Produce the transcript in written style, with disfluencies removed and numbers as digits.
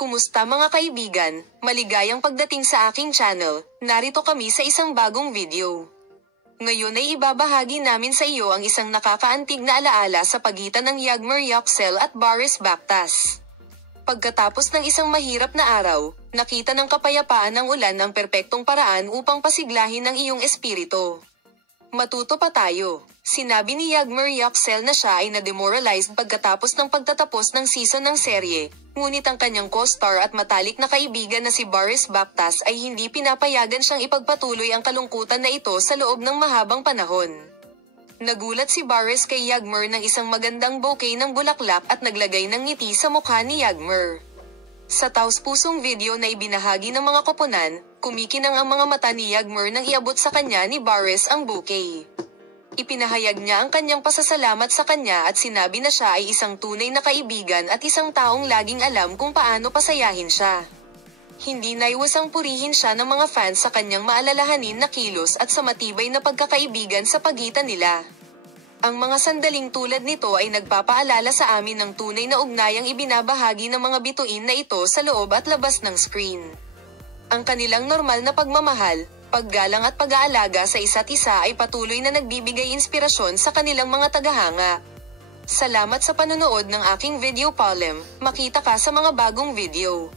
Kumusta mga kaibigan? Maligayang pagdating sa aking channel. Narito kami sa isang bagong video. Ngayon ay ibabahagi namin sa iyo ang isang nakakaantig na alaala sa pagitan ng Yagmur Yoxcel at Boris Bakhtas. Pagkatapos ng isang mahirap na araw, nakita ng kapayapaan ng ulan ang perpektong paraan upang pasiglahin ang iyong espiritu. Matuto pa tayo. Sinabi ni Yagmur Yoxcel na siya ay na-demoralized pagkatapos ng pagtatapos ng season ng serye, ngunit ang kanyang co-star at matalik na kaibigan na si Boris Bakhtas ay hindi pinapayagan siyang ipagpatuloy ang kalungkutan na ito sa loob ng mahabang panahon. Nagulat si Boris kay Yagmur ng isang magandang bouquet ng bulaklak at naglagay ng ngiti sa mukha ni Yagmur. Sa taos-pusong video na ibinahagi ng mga koponan, kumikinang ang mga mata ni Yagmur nang iabot sa kanya ni Boris ang bouquet. Ipinahayag niya ang kanyang pasasalamat sa kanya at sinabi na siya ay isang tunay na kaibigan at isang taong laging alam kung paano pasayahin siya. Hindi naiwasang purihin siya ng mga fans sa kanyang maalalahanin na kilos at sa matibay na pagkakaibigan sa pagitan nila. Ang mga sandaling tulad nito ay nagpapaalala sa amin ng tunay na ugnayang ibinabahagi ng mga bituin na ito sa loob at labas ng screen. Ang kanilang normal na pagmamahal, paggalang at pag-aalaga sa isa't isa ay patuloy na nagbibigay inspirasyon sa kanilang mga tagahanga. Salamat sa panonood ng aking video Palem, makita ka sa mga bagong video.